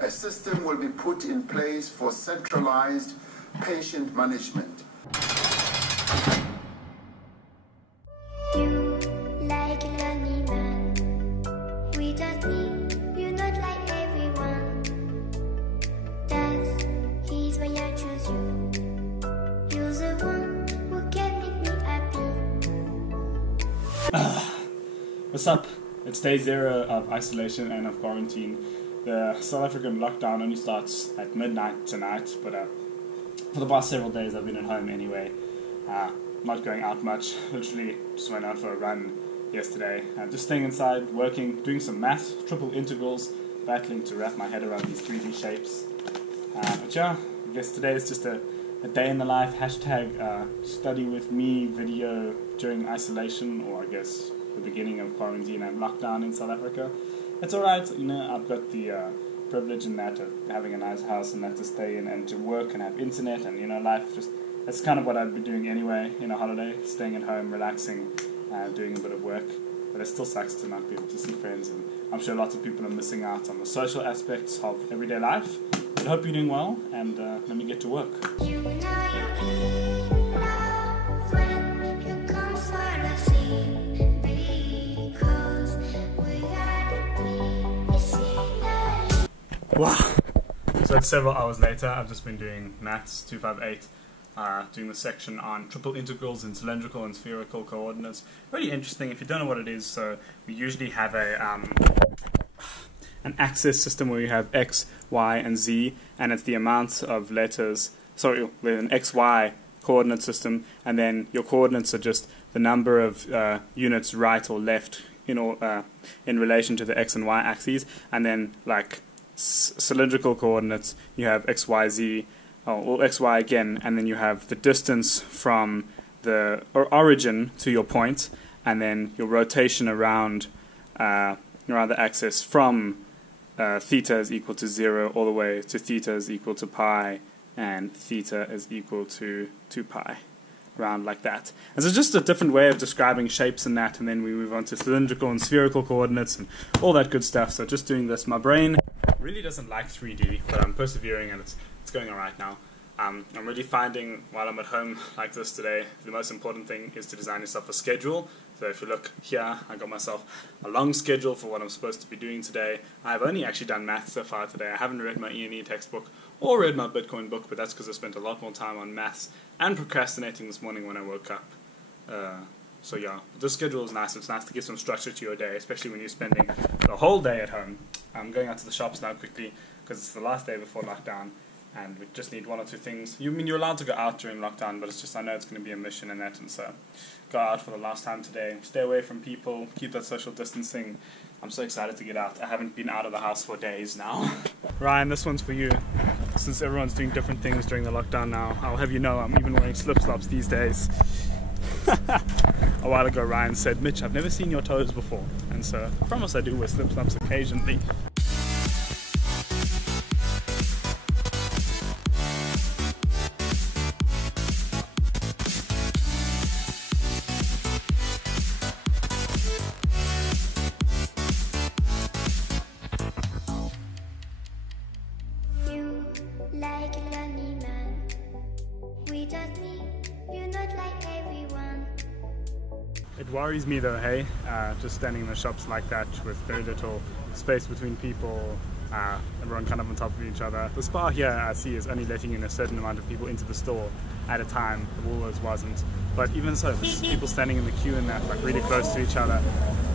A system will be put in place for centralized patient management. You like a lonely man. Without me, you're not like everyone. That's why I choose you. You're the one who can make me happy. What's up? It's day 0 of isolation and of quarantine. The South African lockdown only starts at midnight tonight, but for the past several days I've been at home anyway. Not going out much. Literally just went out for a run yesterday. Just staying inside, working, doing some math, triple integrals, battling to wrap my head around these 3D shapes. But yeah, I guess today is just a day in the life, hashtag study with me video during isolation, or I guess the beginning of quarantine and lockdown in South Africa. It's alright, you know, I've got the privilege in that of having a nice house and that to stay in and to work and have internet and, you know, life just, that's kind of what I'd be doing anyway, you know, holiday, staying at home, relaxing, doing a bit of work. But it still sucks to not be able to see friends, and I'm sure lots of people are missing out on the social aspects of everyday life. But I hope you're doing well, and let me get to work. You know you in love when you come for the sea, because we are the sea. Wow! So it's several hours later. I've just been doing maths 258, doing the section on triple integrals in cylindrical and spherical coordinates. Really interesting if you don't know what it is. So we usually have an axis system where you have x, y, and z, and it's the amount of letters, sorry, with an xy coordinate system, and then your coordinates are just the number of units right or left in relation to the x and y axes, and then like cylindrical coordinates, you have x, y, z, or x, y again, and then you have the distance from the origin to your point, and then your rotation around the axis from theta is equal to 0 all the way to theta is equal to pi, and theta is equal to 2 pi, around like that. And so just a different way of describing shapes and that, and then we move on to cylindrical and spherical coordinates and all that good stuff. So just doing this. My brain really doesn't like 3D, but I'm persevering and it's going alright now. I'm really finding, while I'm at home like this today, the most important thing is to design yourself a schedule. So if you look here, I got myself a long schedule for what I'm supposed to be doing today. I've only actually done math so far today. I haven't read my E&E textbook or read my Bitcoin book, but that's because I spent a lot more time on maths and procrastinating this morning when I woke up. So yeah, this schedule is nice. It's nice to give some structure to your day, especially when you're spending the whole day at home. I'm going out to the shops now quickly because it's the last day before lockdown. And we just need 1 or 2 things. You're allowed to go out during lockdown, but it's just, I know it's going to be a mission and that, and so go out for the last time today. Stay away from people, keep that social distancing. I'm so excited to get out. I haven't been out of the house for days now. Ryan, this one's for you. Since everyone's doing different things during the lockdown now, I'll have you know I'm even wearing slip-slops these days. A while ago Ryan said, "Mitch, I've never seen your toes before." And so I promise I do wear slip-slops occasionally. Like a lonely man. Without me, you're not like everyone. It worries me though, hey, just standing in the shops like that with very little space between people, everyone kind of on top of each other. The Spar here I see is only letting in a certain amount of people into the store at a time. The Woolworths wasn't. But even so, there's people standing in the queue and that, like really close to each other.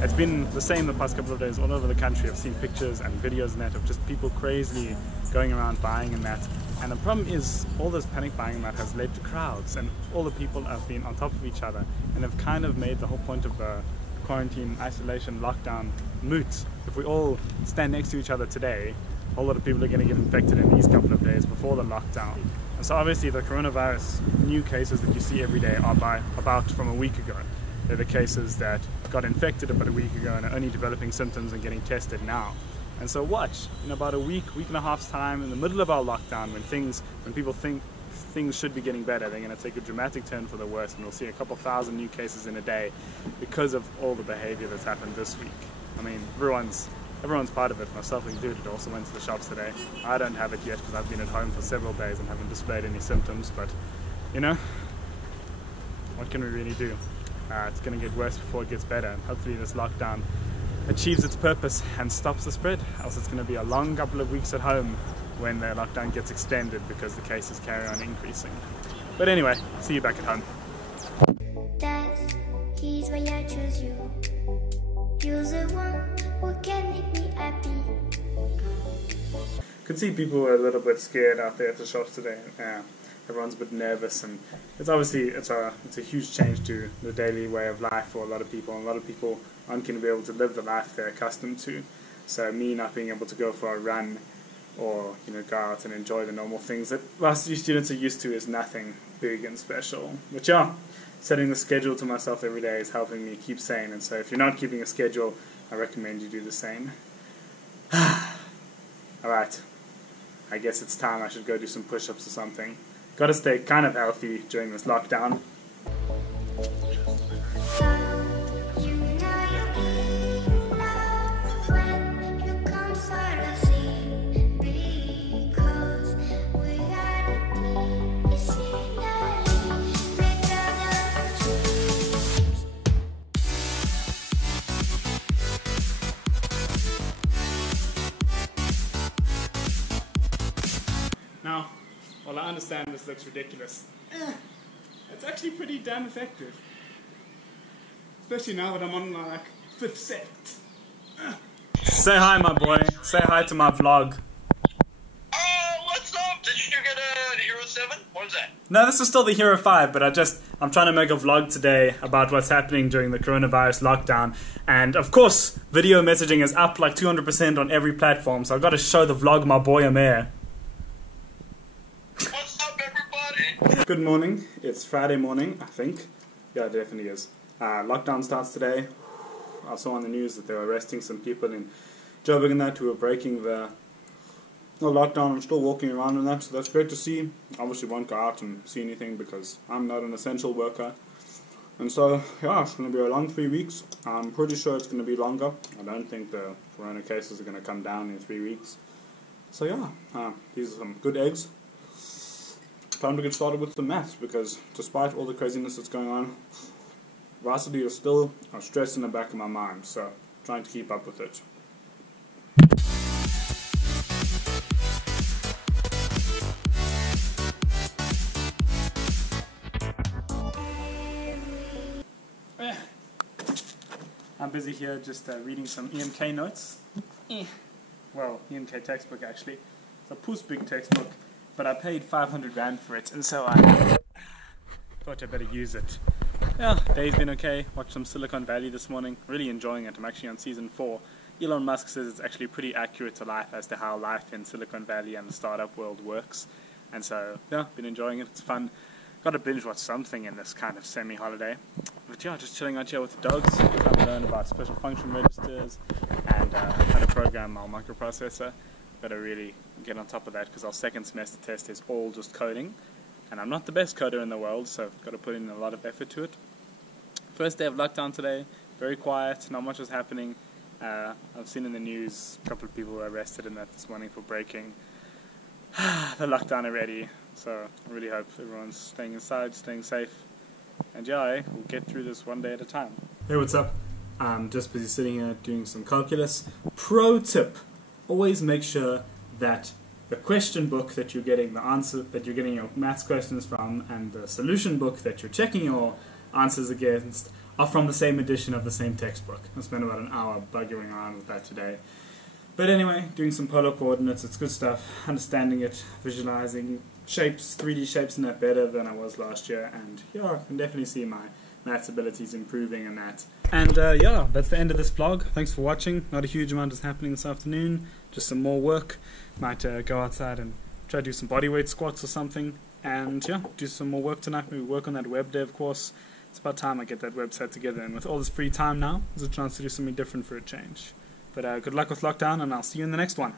It's been the same the past couple of days all over the country. I've seen pictures and videos and that of just people crazily going around buying and that. And the problem is, all this panic buying and that has led to crowds, and all the people have been on top of each other and have kind of made the whole point of the quarantine, isolation, lockdown moot. If we all stand next to each other today, a whole lot of people are going to get infected in these couple of days before the lockdown. And so obviously the coronavirus new cases that you see every day are about from a week ago. They're the cases that got infected about a week ago and are only developing symptoms and getting tested now. And so watch, in about a week and a half's time, in the middle of our lockdown, when people think things should be getting better, they're going to take a dramatic turn for the worse, and we'll see a couple thousand new cases in a day because of all the behavior that's happened this week. I mean, everyone's everyone's part of it, myself included. Also went to the shops today. I don't have it yet because I've been at home for several days and haven't displayed any symptoms, but you know, what can we really do? It's going to get worse before it gets better, and hopefully this lockdown achieves its purpose and stops the spread, else it's going to be a long couple of weeks at home when the lockdown gets extended because the cases carry on increasing. But anyway, see you back at home. He's why I choose you. You're the one who can make me happy. Could see people were a little bit scared out there at the shops today. Everyone's a bit nervous, and it's obviously it's a huge change to the daily way of life for a lot of people. And a lot of people aren't going to be able to live the life they're accustomed to. So me not being able to go for a run or go out and enjoy the normal things that varsity students are used to is nothing big and special. But yeah, setting the schedule to myself every day is helping me keep sane, and so if you're not keeping a schedule, I recommend you do the same. Alright, I guess it's time I should go do some push-ups or something. Gotta stay kind of healthy during this lockdown. Now, while I understand this looks ridiculous, it's actually pretty damn effective. Especially now that I'm on my 5th set. Say hi, my boy. Say hi to my vlog. What's up? Did you get a Hero 7? What is that? No, this is still the Hero 5, but I'm trying to make a vlog today about what's happening during the coronavirus lockdown. And of course, video messaging is up like 200% on every platform, so I've got to show the vlog my boy I'm here. What's up, everybody? Good morning. It's Friday morning, I think. Yeah, it definitely is. Lockdown starts today. I saw on the news that they were arresting some people in Joburg and that who were breaking the lockdown and still walking around and that, so that's great to see. Obviously won't go out and see anything because I'm not an essential worker. And so, yeah, it's going to be a long 3 weeks. I'm pretty sure it's going to be longer. I don't think the corona cases are going to come down in 3 weeks. So yeah, these are some good eggs. Time to get started with the maths, because despite all the craziness that's going on, varsity is still a stress in the back of my mind, so trying to keep up with it. I'm busy here just reading some EMK notes. Well, EMK textbook actually. It's a poos big textbook. But I paid 500 Rand for it, and so I thought I'd better use it. Yeah, day's been okay. Watched some Silicon Valley this morning. Really enjoying it. I'm actually on season 4. Elon Musk says it's actually pretty accurate to life as to how life in Silicon Valley and the startup world works. And so, yeah, been enjoying it. It's fun. Got to binge watch something in this kind of semi-holiday. But yeah, just chilling out here with the dogs. Trying to learn about special function registers and how to program our microprocessor. Got to really get on top of that because our second semester test is all just coding, and I'm not the best coder in the world, so I've got to put in a lot of effort to it. First day of lockdown today, very quiet, not much was happening. I've seen in the news a couple of people were arrested in that this morning for breaking the lockdown already, so I really hope everyone's staying inside, staying safe, and yeah, we'll get through this one day at a time. Hey, what's up? I'm just busy sitting here doing some calculus. Pro tip! Always make sure that the question book that you're getting the answer that you're getting your maths questions from and the solution book that you're checking your answers against are from the same edition of the same textbook. I spent about an hour bugging around with that today. But anyway, doing some polar coordinates, it's good stuff. Understanding it, visualizing shapes, 3D shapes in that better than I was last year, and yeah, I can definitely see my maths abilities improving in that. And yeah, that's the end of this vlog. Thanks for watching. Not a huge amount is happening this afternoon. Just some more work. Might go outside and try to do some bodyweight squats or something. And yeah, do some more work tonight. Maybe work on that web dev course. It's about time I get that website together. And with all this free time now, there's a chance to do something different for a change. But good luck with lockdown, and I'll see you in the next one.